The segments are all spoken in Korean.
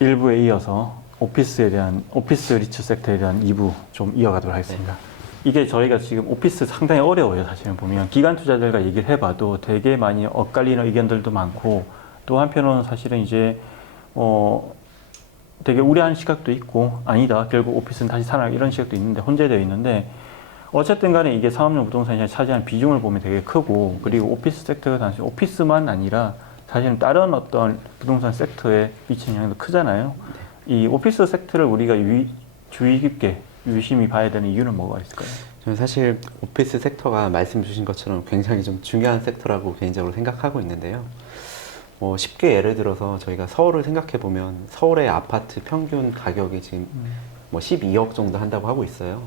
1부에 이어서 오피스 리츠 섹터에 대한 2부 좀 이어가도록 하겠습니다. 이게 저희가 지금 오피스 상당히 어려워요. 사실은 보면 기관 투자들과 얘기를 해봐도 되게 많이 엇갈리는 의견들도 많고, 또 한편으로는 사실은 이제 되게 우려하는 시각도 있고, 아니다 결국 오피스는 다시 살아나고 이런 시각도 있는데, 혼재되어 있는데, 어쨌든 간에 이게 상업용 부동산이 차지하는 비중을 보면 되게 크고, 그리고 오피스 섹터가 단순히 오피스만 아니라 사실은 다른 어떤 부동산 섹터에 미치는 영향도 크잖아요. 이 오피스 섹터를 우리가 주의 깊게 유심히 봐야 되는 이유는 뭐가 있을까요? 저는 사실 오피스 섹터가 말씀 주신 것처럼 굉장히 좀 중요한 섹터라고 개인적으로 생각하고 있는데요. 쉽게 예를 들어서 저희가 서울을 생각해 보면 서울의 아파트 평균 가격이 지금 12억 정도 한다고 하고 있어요.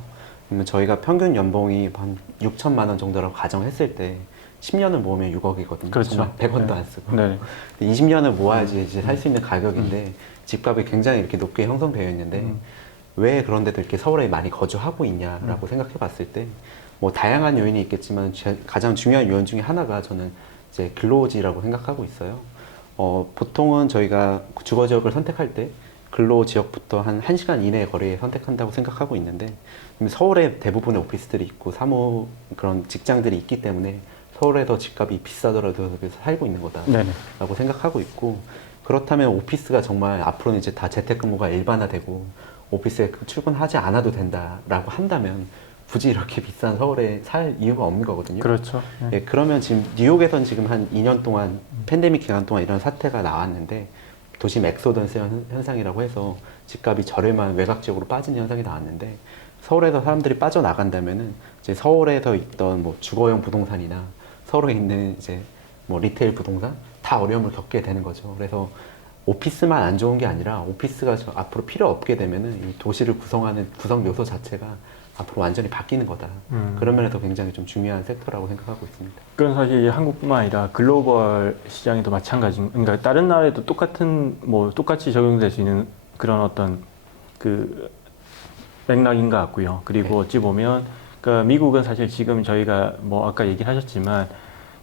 그러면 저희가 평균 연봉이 한 6천만 원 정도라고 가정했을 때 10년을 모으면 6억이거든요. 그렇죠. 정말 100원도 안 쓰고. 네. 20년을 모아야지 이제 살 수 있는 가격인데 집값이 굉장히 이렇게 높게 형성되어 있는데 왜 그런데도 이렇게 서울에 많이 거주하고 있냐라고 생각해 봤을 때 뭐 다양한 요인이 있겠지만 가장 중요한 요인 중에 하나가 저는 이제 근로지라고 생각하고 있어요. 보통은 저희가 주거 지역을 선택할 때 근로 지역부터 한 1시간 이내의 거리에 선택한다고 생각하고 있는데, 서울에 대부분의 오피스들이 있고 사무 그런 직장들이 있기 때문에 서울에서 집값이 비싸더라도 여기서 살고 있는 거다라고 생각하고 있고, 그렇다면 오피스가 정말 앞으로는 이제 다 재택근무가 일반화되고 오피스에 출근하지 않아도 된다라고 한다면 굳이 이렇게 비싼 서울에 살 이유가 없는 거거든요. 그렇죠. 예, 그러면 지금 뉴욕에선 지금 한 2년 동안 팬데믹 기간 동안 이런 사태가 나왔는데, 도심 엑소던스 현상이라고 해서 집값이 저렴한 외곽 지역으로 빠지는 현상이 나왔는데, 서울에서 사람들이 빠져나간다면은 이제 서울에서 있던 뭐 주거용 부동산이나 서울에 있는 이제 뭐 리테일 부동산 다 어려움을 겪게 되는 거죠. 그래서 오피스만 안 좋은 게 아니라 오피스가 앞으로 필요 없게 되면은 이 도시를 구성하는 구성 요소 자체가 앞으로 완전히 바뀌는 거다. 그런 면에서 굉장히 좀 중요한 섹터라고 생각하고 있습니다. 그건 사실 한국뿐만 아니라 글로벌 시장에도 마찬가지. 그러니까 다른 나라에도 똑같이 적용될 수 있는 그런 어떤 그 맥락인 것 같고요. 그리고 어찌 보면 그러니까 미국은 사실 지금 저희가 뭐 아까 얘기하셨지만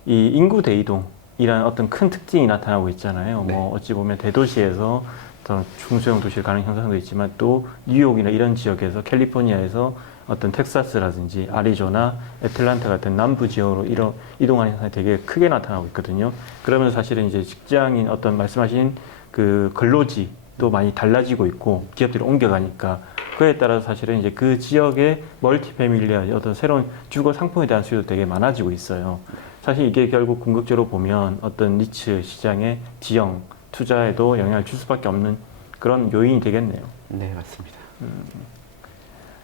이 인구 대이동이라는 어떤 큰 특징이 나타나고 있잖아요. 뭐 어찌 보면 대도시에서 어떤 중소형 도시를 가는 현상도 있지만, 또 뉴욕이나 이런 지역에서 캘리포니아에서 어떤 텍사스라든지 아리조나, 애틀란타 같은 남부 지역으로 이동하는 현상이 되게 크게 나타나고 있거든요. 그러면서 사실은 이제 직장인 어떤 말씀하신 그 근로지도 많이 달라지고 있고, 기업들이 옮겨가니까 그에 따라서 사실은 이제 그 지역의 멀티 패밀리와 어떤 새로운 주거 상품에 대한 수요도 되게 많아지고 있어요. 사실 이게 결국 궁극적으로 보면 어떤 니치 시장의 지형 투자에도 영향을 줄 수밖에 없는 그런 요인이 되겠네요. 네, 맞습니다.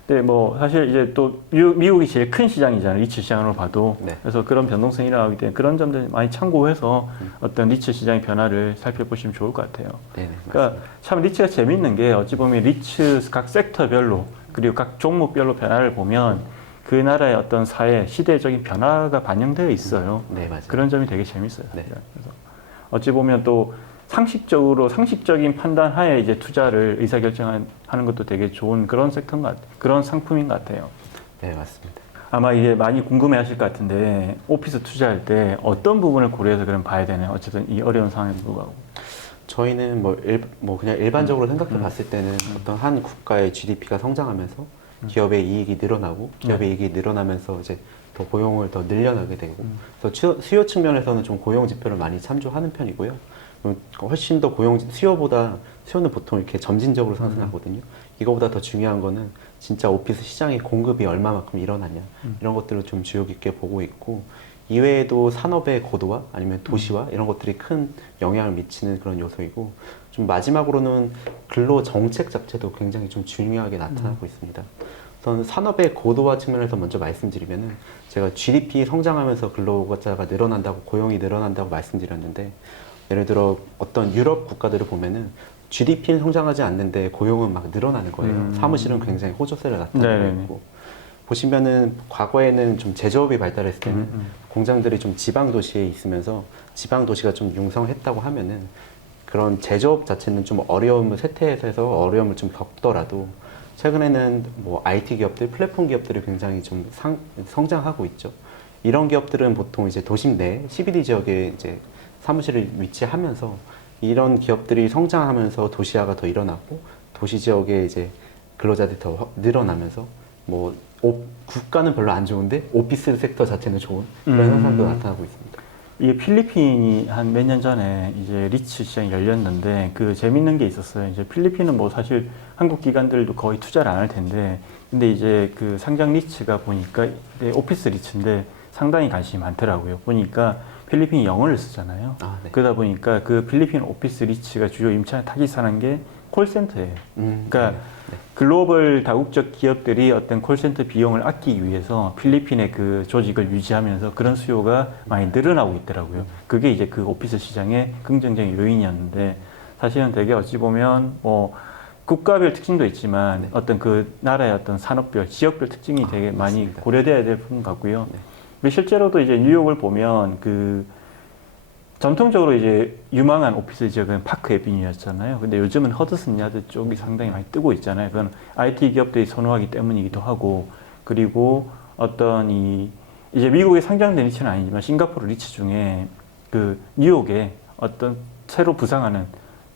네, 뭐 사실 이제 또 미국이 제일 큰 시장이잖아요. 리츠 시장으로 봐도. 네. 그래서 그런 변동성이 일어나기 때문에 그런 점들 많이 참고해서 어떤 리츠 시장의 변화를 살펴보시면 좋을 것 같아요. 네, 그러니까 참 리츠가 재밌는 게, 어찌 보면 리츠 각 섹터별로 그리고 각 종목별로 변화를 보면 그 나라의 어떤 사회 시대적인 변화가 반영되어 있어요. 네, 맞아요. 그런 점이 되게 재밌어요. 네. 그래서 어찌 보면 또 상식적인 판단 하에 이제 투자를 의사결정하는 것도 되게 좋은 그런 그런 상품인 것 같아요. 네, 맞습니다. 아마 이게 많이 궁금해 하실 것 같은데, 오피스 투자할 때 어떤 부분을 고려해서 그럼 봐야 되나요? 어쨌든 이 어려운 상황에 불구하고. 저희는 그냥 일반적으로 생각해 봤을 때는 어떤 한 국가의 GDP가 성장하면서 기업의 이익이 늘어나고, 기업의 이익이 늘어나면서 이제 더 고용을 더 늘려나게 되고, 그래서 수요 측면에서는 좀 고용 지표를 많이 참조하는 편이고요. 훨씬 더 수요는 보통 이렇게 점진적으로 상승하거든요. 이거보다 더 중요한 거는 진짜 오피스 시장의 공급이 얼마만큼 일어나냐, 이런 것들을 좀 주의 깊게 보고 있고, 이외에도 산업의 고도화 아니면 도시화 이런 것들이 큰 영향을 미치는 그런 요소이고, 좀 마지막으로는 근로 정책 자체도 굉장히 좀 중요하게 나타나고 있습니다. 우선 산업의 고도화 측면에서 먼저 말씀드리면은, 제가 GDP 성장하면서 근로자가 늘어난다고, 고용이 늘어난다고 말씀드렸는데, 예를 들어 어떤 유럽 국가들을 보면은 GDP는 성장하지 않는데 고용은 막 늘어나는 거예요. 사무실은 굉장히 호조세를 나타내고 있고, 보시면은 과거에는 좀 제조업이 발달했을 때는 공장들이 좀 지방 도시에 있으면서 지방 도시가 좀 융성했다고 하면은 그런 제조업 자체는 좀 쇠퇴해서 어려움을 좀 겪더라도, 최근에는 뭐 IT 기업들, 플랫폼 기업들이 굉장히 좀 성장하고 있죠. 이런 기업들은 보통 이제 도심 내 CBD 지역에 이제 사무실을 위치하면서 이런 기업들이 성장하면서 도시화가 더 일어나고 도시 지역에 이제 근로자들이 더 늘어나면서 뭐 국가는 별로 안 좋은데 오피스 섹터 자체는 좋은 그런 현상도 나타나고 있습니다. 이게 필리핀이 한 몇 년 전에 이제 리츠 시장이 열렸는데 그 재밌는 게 있었어요. 이제 필리핀은 뭐 사실 한국 기관들도 거의 투자를 안 할 텐데 근데 이제 그 상장 리츠가 보니까 오피스 리츠인데 상당히 관심이 많더라고요. 보니까 필리핀이 영어를 쓰잖아요. 아, 네. 그러다 보니까 그 필리핀 오피스 리츠가 주요 임차를 타깃하는 게 콜센터예요. 그러니까 네. 글로벌 다국적 기업들이 어떤 콜센터 비용을 아끼기 위해서 필리핀의 그 조직을 유지하면서 그런 수요가 많이 늘어나고 있더라고요. 그게 이제 그 오피스 시장의 긍정적인 요인이었는데 사실은 되게 어찌 보면 뭐 국가별 특징도 있지만 네. 어떤 그 나라의 어떤 산업별, 지역별 특징이 되게 많이 맞습니다. 고려돼야 될 부분 같고요. 네. 근데 실제로도 이제 뉴욕을 보면 그 전통적으로 이제 유망한 오피스 지역은 파크 에비뉴였잖아요. 근데 요즘은 허드슨 야드 쪽이 상당히 많이 뜨고 있잖아요. 그건 IT 기업들이 선호하기 때문이기도 하고, 그리고 어떤 이제 미국에 상장된 리츠는 아니지만 싱가포르 리츠 중에 그 뉴욕에 어떤 새로 부상하는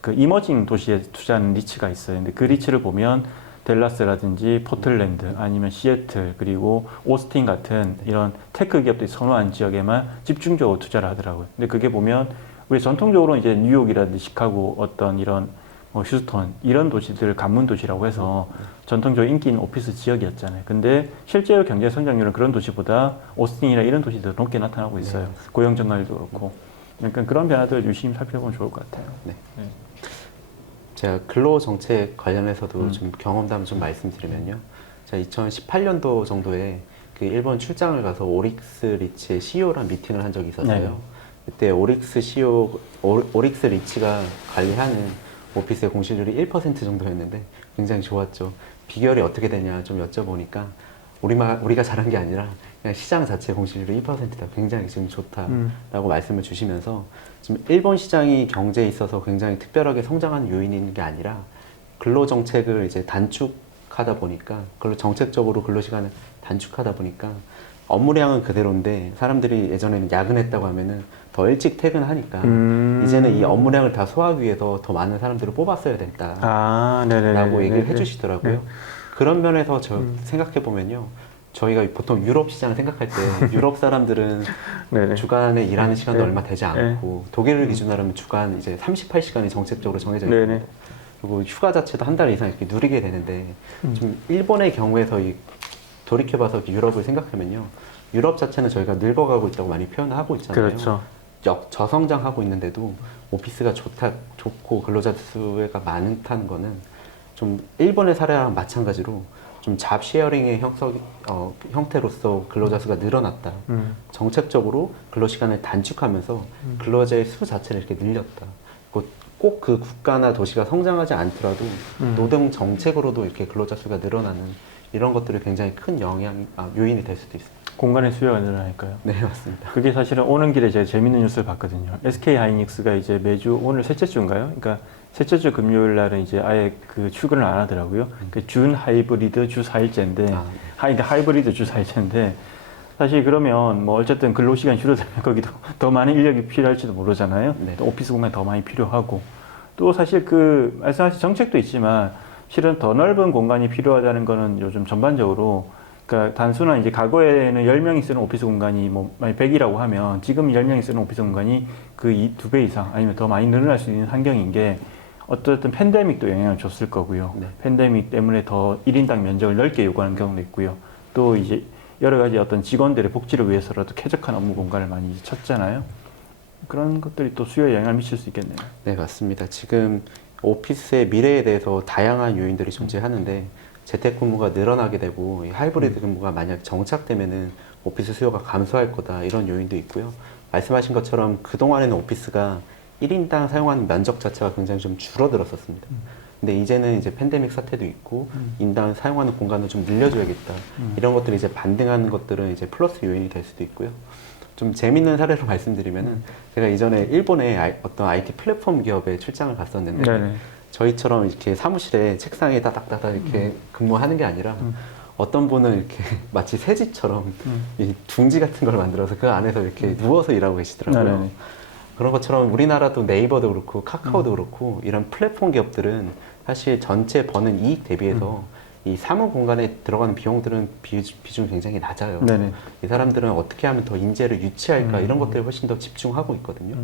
그 이머징 도시에 투자하는 리츠가 있어요. 근데 그 리츠를 보면 댈러스라든지 포틀랜드 아니면 시애틀 그리고 오스틴 같은 이런 테크 기업들이 선호한 지역에만 집중적으로 투자를 하더라고요. 근데 그게 보면 왜 전통적으로 이제 뉴욕이라든지 시카고 어떤 이런 뭐 휴스턴 이런 도시들 관문 도시라고 해서 전통적으로 인기 있는 오피스 지역이었잖아요. 근데 실제로 경제 성장률은 그런 도시보다 오스틴이나 이런 도시들이 더 높게 나타나고 있어요. 고용 증가율도 그렇고. 그러니까 그런 변화들을 유심히 살펴보면 좋을 것 같아요. 네. 네. 제가 근로 정책 관련해서도 좀 경험담을 좀 말씀드리면요. 제가 2018년도 정도에 그 일본 출장을 가서 오릭스 리츠의 CEO랑 미팅을 한 적이 있었어요. 네. 그때 오릭스 리츠가 관리하는 오피스의 공실률이 1% 정도였는데 굉장히 좋았죠. 비결이 어떻게 되냐 좀 여쭤보니까 우리가 잘한 게 아니라 그냥 시장 자체 공실률이 1%다. 굉장히 지금 좋다라고 말씀을 주시면서 지금 일본 시장이 경제에 있어서 굉장히 특별하게 성장하는 요인이 있는 게 아니라 근로 정책을 이제 단축하다 보니까 정책적으로 근로 시간을 단축하다 보니까 업무량은 그대로인데 사람들이 예전에는 야근했다고 하면은 더 일찍 퇴근하니까 이제는 이 업무량을 다 소화하기 위해서 더 많은 사람들을 뽑았어야 된다라고 얘기를 해주시더라고요. 네. 그런 면에서 생각해 보면요. 저희가 보통 유럽 시장 생각할 때 유럽 사람들은 네네. 주간에 일하는 시간도 네. 얼마 되지 않고 독일을 기준으로 하면 주간 이제 38시간이 정책적으로 정해져 있고 네네. 그리고 휴가 자체도 한 달 이상 이렇게 누리게 되는데 좀 일본의 경우에서 돌이켜봐서 유럽을 생각하면요. 유럽 자체는 저희가 늙어가고 있다고 많이 표현하고 있잖아요. 그렇죠. 저성장하고 있는데도 오피스가 좋고 근로자 수가 많다는 거는 좀 일본의 사례랑 마찬가지로 좀 잡 쉐어링의 형태로서 근로자 수가 늘어났다. 정책적으로 근로 시간을 단축하면서 근로자의 수 자체를 이렇게 늘렸다. 꼭 그 국가나 도시가 성장하지 않더라도 노동 정책으로도 이렇게 근로자 수가 늘어나는 이런 것들이 굉장히 큰 요인이 될 수도 있습니다. 공간의 수요가 늘어나니까요. 네, 맞습니다. 그게 사실은 오는 길에 제가 재밌는 뉴스를 봤거든요. SK 하이닉스가 이제 매주 오늘 셋째 주인가요? 그러니까 셋째 주 금요일 날은 이제 아예 그 출근을 안 하더라고요. 그 준 하이브리드 주 4일째인데, 그러니까 하이브리드 주 4일째인데, 사실 그러면 뭐 어쨌든 근로시간 줄어들면 거기도 더 많은 인력이 필요할지도 모르잖아요. 네. 또 오피스 공간이 더 많이 필요하고, 또 사실 그 말씀하신 정책도 있지만, 실은 더 넓은 공간이 필요하다는 거는 요즘 전반적으로 그러니까 단순한 이제 과거에는 10명이 쓰는 오피스 공간이 뭐 만약 100이라고 하면 지금 10명이 쓰는 오피스 공간이 그 2배 이상 아니면 더 많이 늘어날 수 있는 환경인 게 어쨌든 팬데믹도 영향을 줬을 거고요. 네. 팬데믹 때문에 더 1인당 면적을 넓게 요구하는 경우도 있고요. 또 이제 여러 가지 어떤 직원들의 복지를 위해서라도 쾌적한 업무 공간을 많이 찾잖아요. 그런 것들이 또 수요에 영향을 미칠 수 있겠네요. 네, 맞습니다. 지금 오피스의 미래에 대해서 다양한 요인들이 존재하는데 재택근무가 늘어나게 되고 이 하이브리드 근무가 만약 정착되면은 오피스 수요가 감소할 거다 이런 요인도 있고요. 말씀하신 것처럼 그동안에는 오피스가 1인당 사용하는 면적 자체가 굉장히 좀 줄어들었었습니다. 근데 이제는 이제 팬데믹 사태도 있고 인당 사용하는 공간을 좀 늘려줘야겠다. 이런 것들이 이제 반등하는 것들은 이제 플러스 요인이 될 수도 있고요. 좀 재밌는 사례로 말씀드리면은 제가 이전에 일본의 어떤 IT 플랫폼 기업에 출장을 갔었는데 네네. 저희처럼 이렇게 사무실에 책상에 따닥따닥 이렇게 근무하는 게 아니라 어떤 분은 이렇게 마치 새집처럼 이 둥지 같은 걸 만들어서 그 안에서 이렇게 누워서 일하고 계시더라고요. 네네. 그런 것처럼 우리나라도 네이버도 그렇고 카카오도 그렇고 이런 플랫폼 기업들은 사실 전체 버는 이익 대비해서 이 사무 공간에 들어가는 비용들은 비중이 굉장히 낮아요. 네네. 이 사람들은 어떻게 하면 더 인재를 유치할까 이런 것들에 훨씬 더 집중하고 있거든요.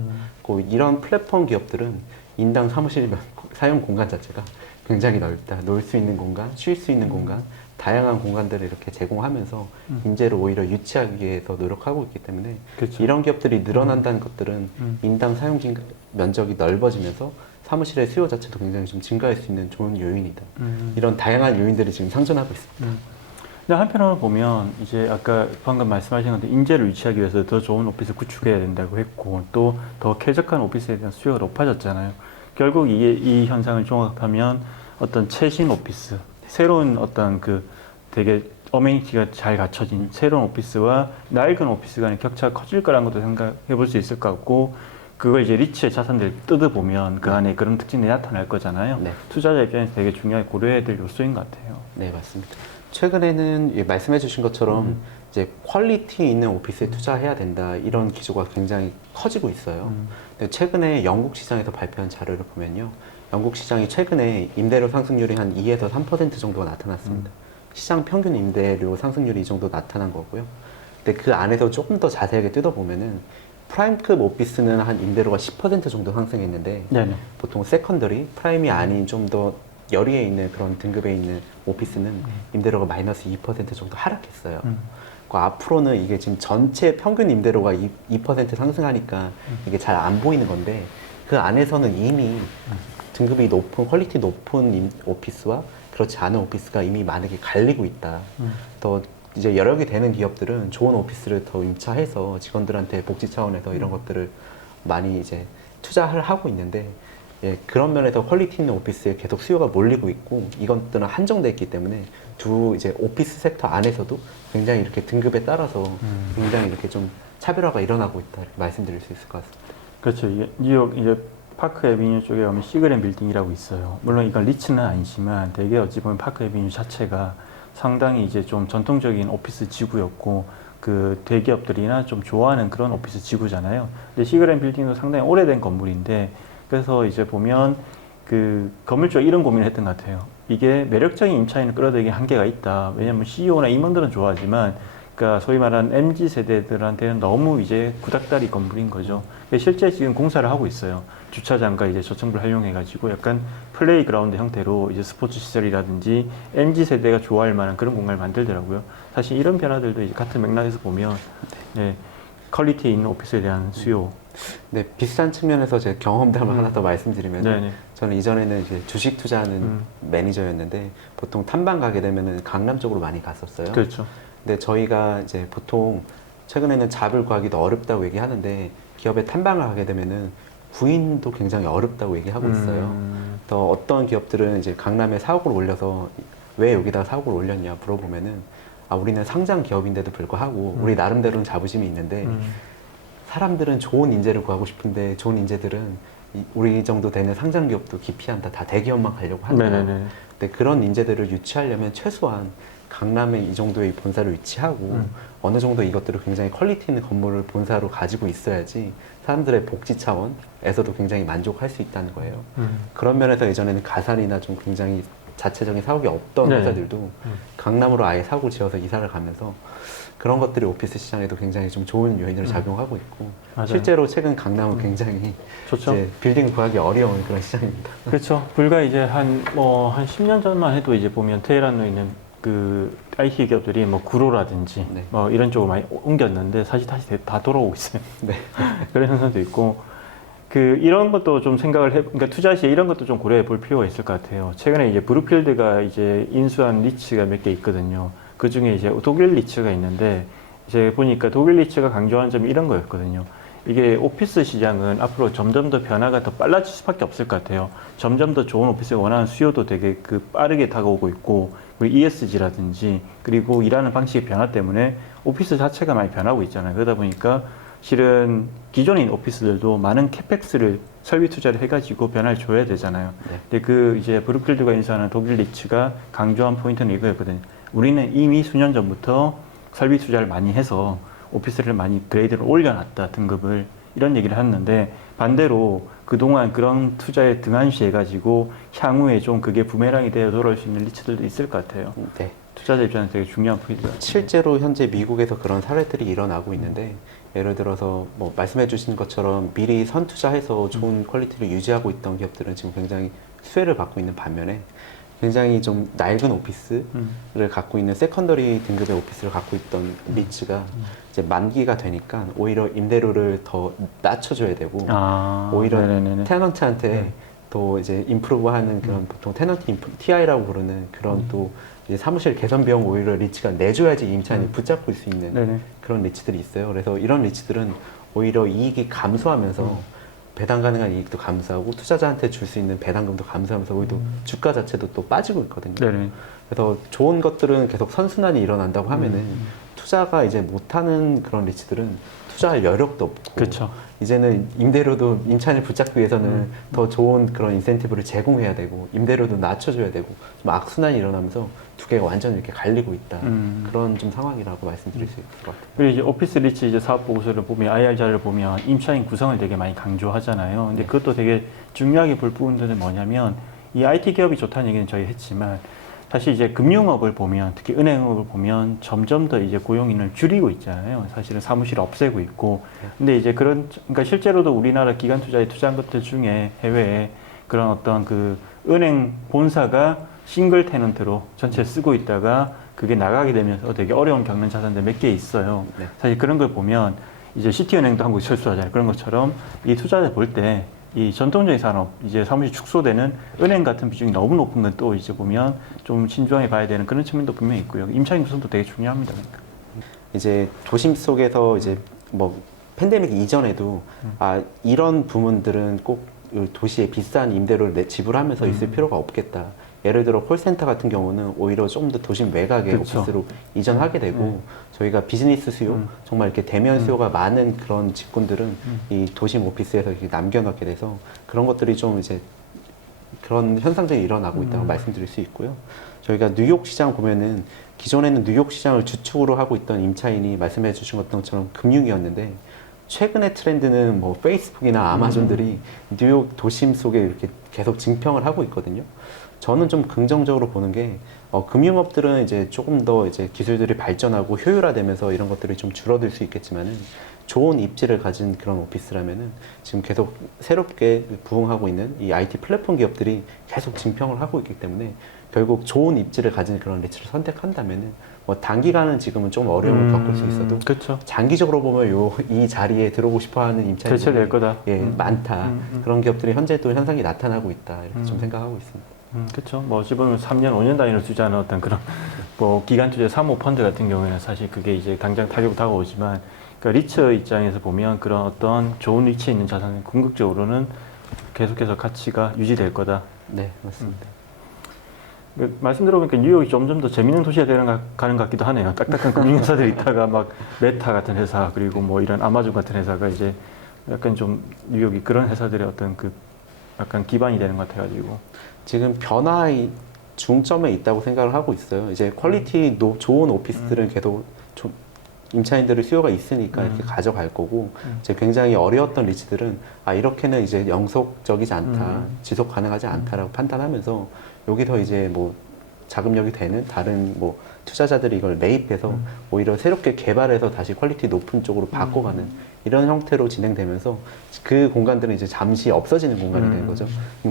그 이런 플랫폼 기업들은 인당 사무실 사용 공간 자체가 굉장히 넓다. 놀 수 있는 공간, 쉴 수 있는 공간, 다양한 공간들을 이렇게 제공하면서 인재를 오히려 유치하기 위해서 노력하고 있기 때문에 그렇죠. 이런 기업들이 늘어난다는 것들은 인당 사용 면적이 넓어지면서 사무실의 수요 자체도 굉장히 좀 증가할 수 있는 좋은 요인이다. 이런 다양한 요인들이 지금 상존하고 있습니다. 근데 한편으로 보면 이제 아까 방금 말씀하신 건데 인재를 유치하기 위해서 더 좋은 오피스 구축해야 된다고 했고 또 더 쾌적한 오피스에 대한 수요가 높아졌잖아요. 결국 이 현상을 종합하면 어떤 최신 오피스, 새로운 어떤 그 되게 어메니티가 잘 갖춰진 새로운 오피스와 낡은 오피스 간의 격차가 커질 거라는 것도 생각해 볼 수 있을 것 같고 그걸 이제 리츠의 자산들을 뜯어보면 그 안에 그런 특징이 나타날 거잖아요. 네. 투자자 입장에서 되게 중요하게 고려해야 될 요소인 것 같아요. 네, 맞습니다. 최근에는 말씀해 주신 것처럼 이제 퀄리티 있는 오피스에 투자해야 된다 이런 기조가 굉장히 커지고 있어요. 근데 최근에 영국 시장에서 발표한 자료를 보면요. 영국 시장이 최근에 임대료 상승률이 한 2에서 3% 정도가 나타났습니다. 시장 평균 임대료 상승률이 이 정도 나타난 거고요. 근데 그 안에서 조금 더 자세하게 뜯어보면은 프라임급 오피스는 한 임대료가 10% 정도 상승했는데 네네. 보통 세컨더리, 프라임이 아닌 좀 더 열의에 있는 그런 등급에 있는 오피스는 임대료가 마이너스 2% 정도 하락했어요. 그 앞으로는 이게 지금 전체 평균 임대료가 2% 상승하니까 이게 잘 안 보이는 건데 그 안에서는 이미 등급이 높은, 퀄리티 높은 오피스와 그렇지 않은 오피스가 이미 많게 갈리고 있다. 더 이제 여력이 되는 기업들은 좋은 오피스를 더 임차해서 직원들한테 복지 차원에서 이런 것들을 많이 이제 투자를 하고 있는데 예, 그런 면에서 퀄리티 있는 오피스에 계속 수요가 몰리고 있고 이것들은 한정돼 있기 때문에 두 이제 오피스 섹터 안에서도 굉장히 이렇게 등급에 따라서 굉장히 이렇게 좀 차별화가 일어나고 있다 이렇게 말씀드릴 수 있을 것 같습니다. 그렇죠. 이게 뉴욕 이제 파크 에비뉴 쪽에 가면 시그램 빌딩이라고 있어요. 물론 이건 리츠는 아니지만 되게 어찌 보면 파크 에비뉴 자체가 상당히 이제 좀 전통적인 오피스 지구였고 그 대기업들이나 좀 좋아하는 그런 오피스 지구잖아요. 근데 시그램 빌딩도 상당히 오래된 건물인데 그래서 이제 보면 그 건물 쪽 이런 고민을 했던 것 같아요. 이게 매력적인 임차인을 끌어들이기 한계가 있다. 왜냐하면 CEO나 임원들은 좋아하지만 그러니까 소위 말하는 MZ 세대들한테는 너무 이제 구닥다리 건물인 거죠. 실제 지금 공사를 하고 있어요. 주차장과 이제 저층부를 활용해가지고 약간 플레이그라운드 형태로 이제 스포츠 시설이라든지 MZ 세대가 좋아할 만한 그런 공간을 만들더라고요. 사실 이런 변화들도 이제 같은 맥락에서 보면 네, 퀄리티 있는 오피스에 대한 수요. 네, 비슷한 측면에서 제 경험담을 하나 더 말씀드리면 네네. 저는 이전에는 이제 주식 투자하는 매니저였는데 보통 탐방 가게 되면은 강남 쪽으로 많이 갔었어요. 그렇죠. 근데 저희가 이제 보통 최근에는 잡을 구하기도 어렵다고 얘기하는데 기업에 탐방을 하게 되면은 구인도 굉장히 어렵다고 얘기하고 있어요. 또 어떤 기업들은 이제 강남에 사옥을 올려서 왜 여기다 사옥을 올렸냐 물어보면은 아 우리는 상장 기업인데도 불구하고 우리 나름대로는 자부심이 있는데 사람들은 좋은 인재를 구하고 싶은데 좋은 인재들은 우리 정도 되는 상장 기업도 기피한다. 다 대기업만 가려고 한다. 네네네. 근데 그런 인재들을 유치하려면 최소한 강남에 이 정도의 본사를 위치하고 어느 정도 이것들을 굉장히 퀄리티 있는 건물을 본사로 가지고 있어야지 사람들의 복지 차원에서도 굉장히 만족할 수 있다는 거예요. 그런 면에서 예전에는 가산이나 좀 굉장히 자체적인 사옥이 없던 네. 회사들도 강남으로 아예 사옥을 지어서 이사를 가면서 그런 것들이 오피스 시장에도 굉장히 좀 좋은 요인으로 작용하고 있고 맞아요. 실제로 최근 강남은 굉장히 좋죠. 이제 빌딩 구하기 어려운 그런 시장입니다. 그렇죠. 불과 이제 한 10년 전만 해도 이제 보면 테헤란에 있는 그 IT 기업들이 뭐 구로라든지 네. 뭐 이런 쪽으로 많이 옮겼는데 사실 다시 다 돌아오고 있어요. 네. 그런 현상도 있고 그 이런 것도 좀 생각을 그러니까 투자 시에 이런 것도 좀 고려해 볼 필요가 있을 것 같아요. 최근에 이제 브룩필드가 이제 인수한 리츠가 몇 개 있거든요. 그 중에 이제 독일 리츠가 있는데 이제 보니까 독일 리츠가 강조한 점이 이런 거였거든요. 이게 오피스 시장은 앞으로 점점 더 변화가 더 빨라질 수밖에 없을 것 같아요. 점점 더 좋은 오피스를 원하는 수요도 되게 그 빠르게 다가오고 있고, 그리고 ESG라든지 그리고 일하는 방식의 변화 때문에 오피스 자체가 많이 변하고 있잖아요. 그러다 보니까 실은 기존의 오피스들도 많은 캐펙스를 설비 투자를 해가지고 변화를 줘야 되잖아요. 네. 근데 그 이제 브룩필드가 인수하는 독일 리츠가 강조한 포인트는 이거였거든요. 우리는 이미 수년 전부터 설비 투자를 많이 해서 오피스를 많이 그레이드를 올려놨다 등급을 이런 얘기를 했는데 반대로 그동안 그런 투자에 등한시해가지고 향후에 좀 그게 부메랑이 되어 돌아올 수 있는 리츠들도 있을 것 같아요. 네. 투자자 입장에서 되게 중요한 포인트가 실제로 현재 미국에서 그런 사례들이 일어나고 있는데 예를 들어서 뭐 말씀해 주신 것처럼 미리 선투자해서 좋은 퀄리티를 유지하고 있던 기업들은 지금 굉장히 수혜를 받고 있는 반면에 굉장히 좀 낡은 오피스를 갖고 있는 세컨더리 등급의 오피스를 갖고 있던 리츠가 이제 만기가 되니까 오히려 임대료를 더 낮춰줘야 되고 오히려 네네네네. 테넌트한테 또 이제 임프루브하는 그런 보통 테넌트 TI라고 부르는 그런 또 이제 사무실 개선 비용 오히려 리츠가 내줘야지 임차인이 붙잡고 수 있는 네네. 그런 리츠들이 있어요. 그래서 이런 리츠들은 오히려 이익이 감소하면서 배당 가능한 이익도 감소하고 투자자한테 줄 수 있는 배당금도 감소하면서 오히려 주가 자체도 또 빠지고 있거든요. 네네. 그래서 좋은 것들은 계속 선순환이 일어난다고 하면은 투자가 이제 못하는 그런 리츠들은 투자할 여력도 없고 그렇죠. 이제는 임대료도 임차인을 붙잡기 위해서는 더 좋은 그런 인센티브를 제공해야 되고 임대료도 낮춰줘야 되고 좀 악순환이 일어나면서 두 개가 완전히 이렇게 갈리고 있다. 그런 좀 상황이라고 말씀드릴 수 있을 것 같아요. 그리고 이제 오피스 리츠 이제 사업 보고서를 보면 IR 자료를 보면 임차인 구성을 되게 많이 강조하잖아요. 근데 그것도 되게 중요하게 볼 부분들은 뭐냐면 이 IT 기업이 좋다는 얘기는 저희 했지만 사실 이제 금융업을 보면 특히 은행업을 보면 점점 더 이제 고용인을 줄이고 있잖아요. 사실은 사무실을 없애고 있고. 근데 이제 그러니까 실제로도 우리나라 기관 투자에 투자한 것들 중에 해외에 그런 어떤 그 은행 본사가 싱글 테넌트로 전체 쓰고 있다가 그게 나가게 되면서 되게 어려움 겪는 자산들 몇 개 있어요. 네. 사실 그런 걸 보면 이제 시티은행도 한국 철수하잖아요. 그런 것처럼 이 투자자 볼 때 이 전통적인 산업, 이제 사무실 축소되는 은행 같은 비중이 너무 높은 건 또 이제 보면 좀 신중하게 봐야 되는 그런 측면도 분명히 있고요. 임차인 구성도 되게 중요합니다. 그러니까. 이제 도심 속에서 이제 뭐 팬데믹 이전에도 이런 부문들은 꼭 도시에 비싼 임대료를 지불하면서 있을 필요가 없겠다. 예를 들어 콜센터 같은 경우는 오히려 좀 더 도심 외곽의 그렇죠. 오피스로 이전하게 되고 저희가 비즈니스 수요, 정말 이렇게 대면 수요가 많은 그런 직군들은 이 도심 오피스에서 이렇게 남겨놓게 돼서 그런 것들이 좀 이제 그런 현상들이 일어나고 있다고 말씀드릴 수 있고요. 저희가 뉴욕 시장 보면은 기존에는 뉴욕 시장을 주축으로 하고 있던 임차인이 말씀해 주신 것처럼 금융이었는데 최근의 트렌드는 뭐 페이스북이나 아마존들이 뉴욕 도심 속에 이렇게 계속 증평을 하고 있거든요. 저는 좀 긍정적으로 보는 게 금융업들은 이제 조금 더 이제 기술들이 발전하고 효율화되면서 이런 것들이 좀 줄어들 수 있겠지만은 좋은 입지를 가진 그런 오피스라면은 지금 계속 새롭게 부흥하고 있는 이 IT 플랫폼 기업들이 계속 증평을 하고 있기 때문에 결국 좋은 입지를 가진 그런 리츠를 선택한다면은 뭐 단기간은 지금은 좀 어려움을 겪을 수 있어도 그렇죠. 장기적으로 보면 이 자리에 들어오고 싶어하는 임차인들이 대체될 거다. 많다. 그런 기업들이 현재 또 현상이 나타나고 있다. 이렇게 좀 생각하고 있습니다. 그렇죠. 뭐 어찌 보면 3년, 5년 단위로 투자하는 어떤 그런 뭐 기관 투자 사모 펀드 같은 경우에는 사실 그게 이제 당장 타격 다가오지만 그러니까 리츠 입장에서 보면 그런 어떤 좋은 위치에 있는 자산은 궁극적으로는 계속해서 가치가 유지될 거다. 네, 맞습니다. 말씀 들어보니까 뉴욕이 점점 더 재밌는 도시가 가는 것 같기도 하네요. 딱딱한 금융회사들이 있다가 막 메타 같은 회사 그리고 뭐 이런 아마존 같은 회사가 이제 약간 좀 뉴욕이 그런 회사들의 어떤 그 약간 기반이 되는 것 같아가지고 지금 변화의 중점에 있다고 생각을 하고 있어요. 이제 퀄리티 좋은 오피스들은 계속 임차인들의 수요가 있으니까 이렇게 가져갈 거고 이제 굉장히 어려웠던 리츠들은 이렇게는 이제 영속적이지 않다, 지속 가능하지 않다라고 판단하면서 여기서 이제 뭐 자금력이 되는 다른 뭐 투자자들이 이걸 매입해서 오히려 새롭게 개발해서 다시 퀄리티 높은 쪽으로 바꿔가는 이런 형태로 진행되면서 그 공간들은 이제 잠시 없어지는 공간이 되는 거죠.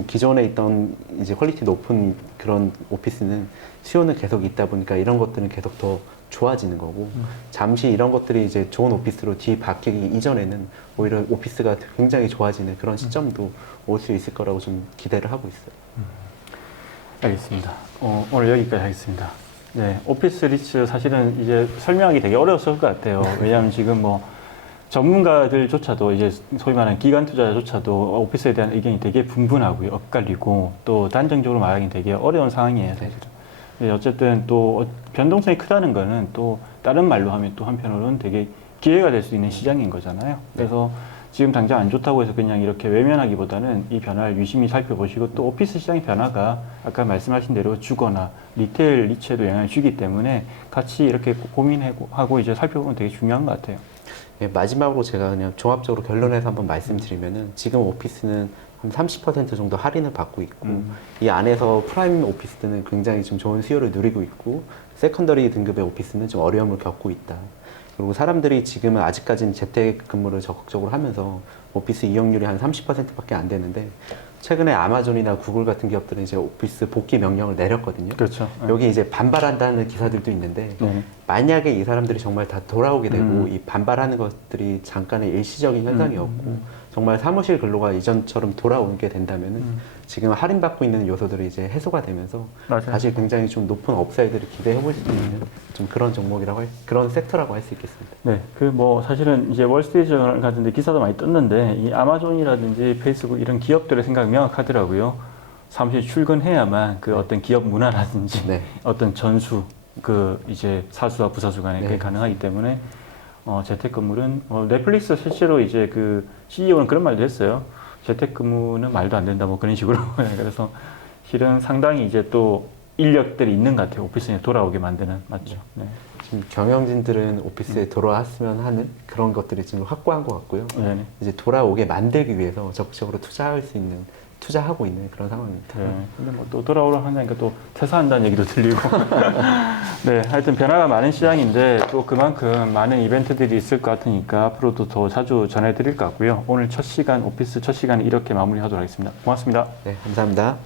기존에 있던 이제 퀄리티 높은 그런 오피스는 수요는 계속 있다 보니까 이런 것들은 계속 더 좋아지는 거고 잠시 이런 것들이 이제 좋은 오피스로 뒤바뀌기 이전에는 오히려 오피스가 굉장히 좋아지는 그런 시점도 올 수 있을 거라고 좀 기대를 하고 있어요. 알겠습니다. 오늘 여기까지 하겠습니다. 네, 오피스 리츠 사실은 이제 설명하기 되게 어려웠을 것 같아요. 왜냐하면 지금 뭐 전문가들조차도 이제 소위 말하는 기관 투자자조차도 오피스에 대한 의견이 되게 분분하고요, 엇갈리고 또 단정적으로 말하기는 되게 어려운 상황이에요, 사실은. 네, 어쨌든 또 변동성이 크다는 거는 또 다른 말로 하면 또 한편으로는 되게 기회가 될 수 있는 시장인 거잖아요. 그래서 지금 당장 안 좋다고 해서 그냥 이렇게 외면하기보다는 이 변화를 유심히 살펴보시고 또 오피스 시장의 변화가 아까 말씀하신 대로 주거나 리테일 리츠에도 영향을 주기 때문에 같이 이렇게 고민하고 이제 살펴보면 되게 중요한 것 같아요. 예, 마지막으로 제가 그냥 종합적으로 결론해서 한번 말씀드리면은 지금 오피스는 한 30% 정도 할인을 받고 있고 이 안에서 프라임 오피스는 굉장히 좀 좋은 수요를 누리고 있고 세컨더리 등급의 오피스는 좀 어려움을 겪고 있다. 그리고 사람들이 지금은 아직까지는 재택근무를 적극적으로 하면서 오피스 이용률이 한 30%밖에 안 되는데 최근에 아마존이나 구글 같은 기업들은 이제 오피스 복귀 명령을 내렸거든요. 그렇죠. 여기 이제 반발한다는 기사들도 있는데 만약에 이 사람들이 정말 다 돌아오게 되고 이 반발하는 것들이 잠깐의 일시적인 현상이었고 정말 사무실 근로가 이전처럼 돌아오게 된다면은 지금 할인받고 있는 요소들이 이제 해소가 되면서 맞아요. 다시 굉장히 좀 높은 업사이드를 기대해 볼 수 있는 좀 그런 종목이라고 그런 섹터라고 할 수 있겠습니다. 네, 그 뭐 사실은 이제 월스트리트저널 같은데 기사도 많이 떴는데 이 아마존이라든지 페이스북 이런 기업들의 생각이 명확하더라고요. 사무실 출근해야만 그 어떤 기업 문화라든지 네. 어떤 전수 그 이제 사수와 부사수 간에 그게 네. 가능하기 때문에 재택근무는 넷플릭스 실제로 이제 그 CEO는 그런 말도 했어요. 재택근무는 말도 안 된다 뭐 그런 식으로 그래서 실은 상당히 이제 또 인력들이 있는 것 같아요. 오피스에 돌아오게 만드는 맞죠. 네. 지금 경영진들은 오피스에 돌아왔으면 하는 그런 것들이 지금 확고한 것 같고요. 네. 이제 돌아오게 만들기 위해서 적극적으로 투자하고 있는 그런 상황입니다. 네. 근데 뭐 또 돌아오려 하니까 또 퇴사한다는 얘기도 들리고. 네. 하여튼 변화가 많은 시장인데 또 그만큼 많은 이벤트들이 있을 것 같으니까 앞으로도 더 자주 전해드릴 것 같고요. 오늘 오피스 첫 시간은 이렇게 마무리하도록 하겠습니다. 고맙습니다. 네, 감사합니다.